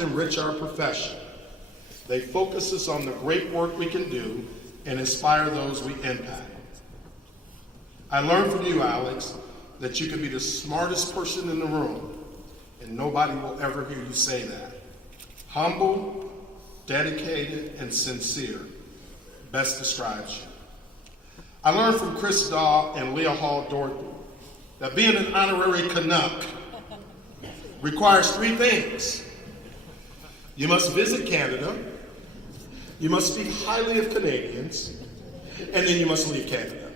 to enrich our profession. They focus us on the great work we can do and inspire those we impact. I learned from you, Alex, that you can be the smartest person in the room, and nobody will ever hear you say that. Humble, dedicated, and sincere best describes you. I learned from Chris Daw and Leah Hall-Dorton that being an honorary Canuck requires three things. You must visit Canada, you must speak highly of Canadians, and then you must leave Canada.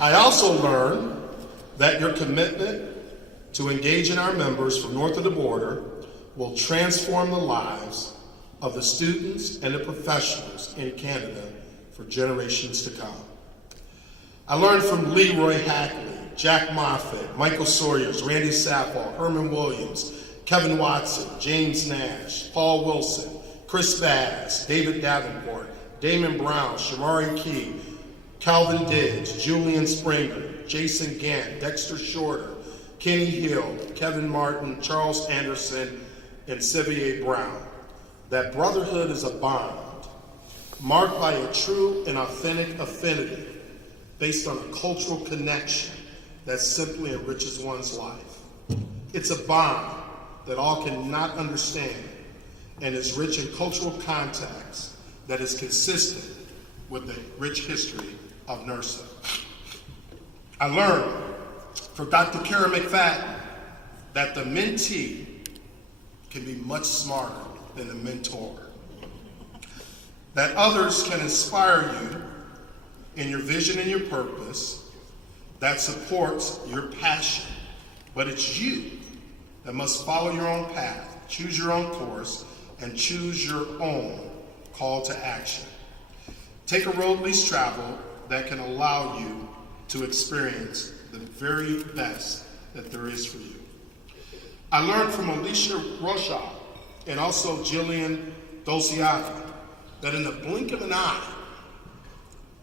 I also learned that your commitment to engage in our members from north of the border will transform the lives of the students and the professionals in Canada for generations to come. I learned from Leroy Hackley, Jack Moffitt, Michael Sawyers, Randy Sappho, Herman Williams, Kevin Watson, James Nash, Paul Wilson, Chris Bass, David Davenport, Damon Brown, Shamari Key, Calvin Diggs, Julian Springer, Jason Gant, Dexter Shorter, Kenny Hill, Kevin Martin, Charles Anderson, and Sevier Brown. That brotherhood is a bond marked by a true and authentic affinity based on a cultural connection that simply enriches one's life. It's a bond that all cannot understand and is rich in cultural context that is consistent with the rich history of NIRSA. I learned from Dr. Kara McFadden that the mentee can be much smarter than the mentor. That others can inspire you in your vision and your purpose that supports your passion, but it's you that must follow your own path, choose your own course, and choose your own call to action. Take a road least traveled that can allow you to experience the very best that there is for you. I learned from Alicia Rocha and also Jillian Dolciati that in the blink of an eye,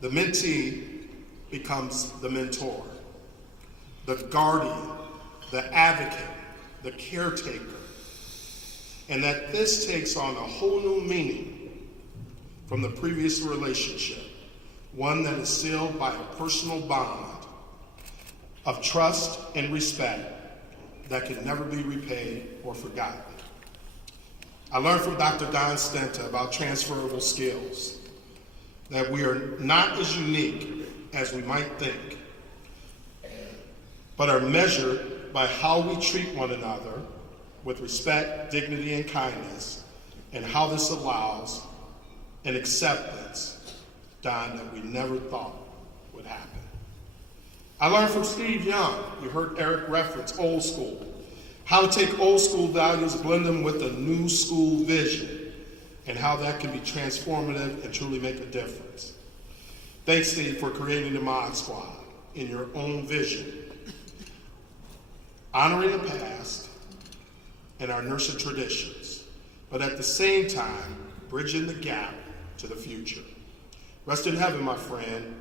the mentee becomes the mentor, the guardian, the advocate, the caretaker, and that this takes on a whole new meaning from the previous relationship, one that is sealed by a personal bond of trust and respect that can never be repaid or forgotten. I learned from Dr. Don Stenta about transferable skills, that we are not as unique as we might think, but are measured by how we treat one another with respect, dignity, and kindness, and how this allows an acceptance, Don, that we never thought would happen. I learned from Steve Young, you heard Eric reference old school, how to take old school values, blend them with a new school vision, and how that can be transformative and truly make a difference. Thanks, Steve, for creating the Mod Squad in your own vision, honoring the past and our NIRSA traditions, but at the same time, bridging the gap to the future. Rest in heaven, my friend.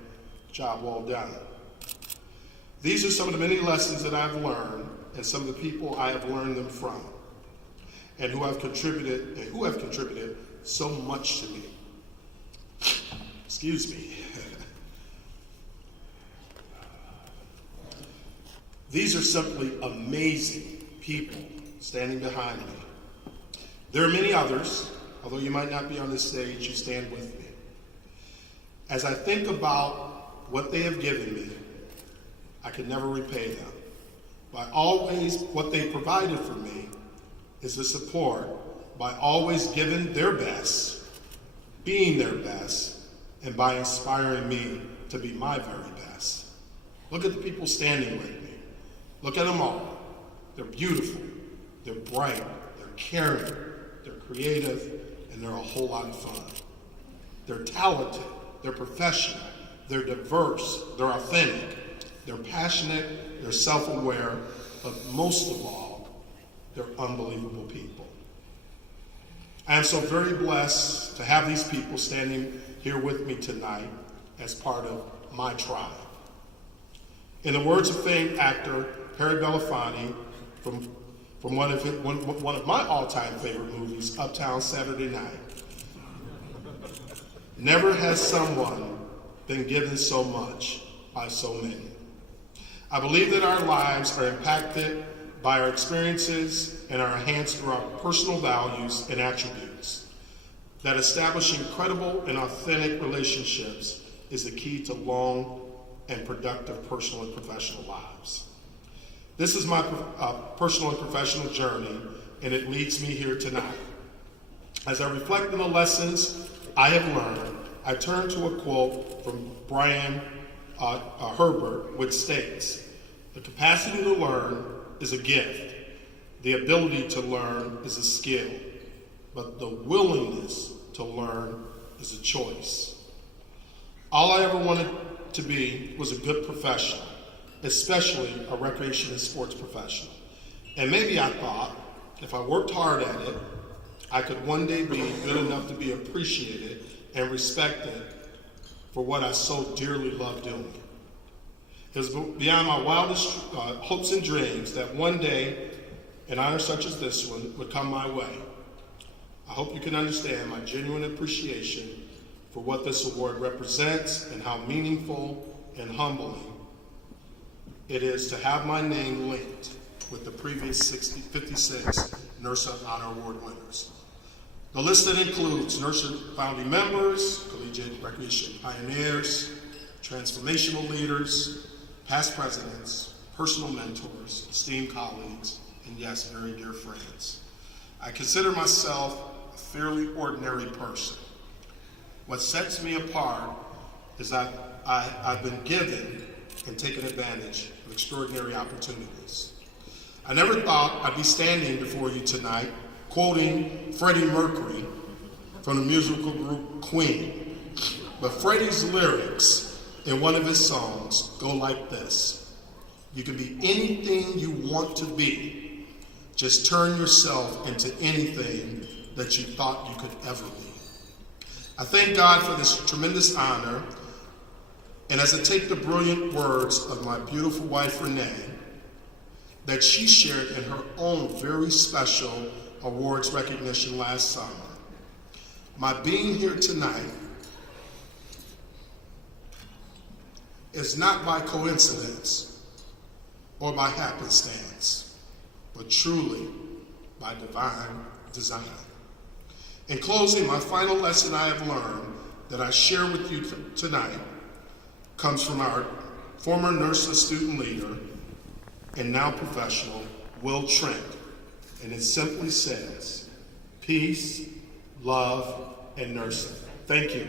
Job well done. These are some of the many lessons that I've learned and some of the people I have learned them from, and who have contributed so much to me. Excuse me. These are simply amazing people standing behind me. There are many others, although you might not be on this stage, you stand with me. As I think about what they have given me, I can never repay them. But always, what they provided for me is the support by always giving their best, being their best, and by inspiring me to be my very best. Look at the people standing with me. Look at them all. They're beautiful, they're bright, they're caring, they're creative, and they're a whole lot of fun. They're talented, they're professional, they're diverse, they're authentic, they're passionate, they're self-aware, but most of all, they're unbelievable people. I am so very blessed to have these people standing here with me tonight as part of my tribe. In the words of famed actor Harry Belafonte, from one of my all-time favorite movies, Uptown Saturday Night. Never has someone been given so much by so many. I believe that our lives are impacted by our experiences and are enhanced through our personal values and attributes. That establishing credible and authentic relationships is the key to long and productive personal and professional lives. This is my personal and professional journey, and it leads me here tonight. As I reflect on the lessons I have learned, I turn to a quote from Brian Herbert, which states, "The capacity to learn is a gift. The ability to learn is a skill, but the willingness to learn is a choice." All I ever wanted to be was a good professional, especially a recreation and sports professional. And maybe I thought, if I worked hard at it, I could one day be good enough to be appreciated and respected for what I so dearly love doing. It was beyond my wildest hopes and dreams that one day an honor such as this one would come my way. I hope you can understand my genuine appreciation for what this award represents and how meaningful and humbling it is to have my name linked with the previous 56 NIRSA Honor Award winners. The list that includes NIRSA founding members, collegiate recreation pioneers, transformational leaders, past presidents, personal mentors, esteemed colleagues, and yes, very dear friends. I consider myself a fairly ordinary person. What sets me apart is I've been given and taken advantage of extraordinary opportunities. I never thought I'd be standing before you tonight quoting Freddie Mercury from the musical group Queen. But Freddie's lyrics in one of his songs go like this: "You can be anything you want to be. Just turn yourself into anything that you thought you could ever be." I thank God for this tremendous honor, and as I take the brilliant words of my beautiful wife, Renee, that she shared in her own very special awards recognition last summer, my being here tonight is not by coincidence or by happenstance, but truly by divine design. In closing, my final lesson I have learned that I share with you tonight comes from our former NIRSA student leader and now professional, Will Trent, and it simply says, peace, love, and NIRSA. Thank you.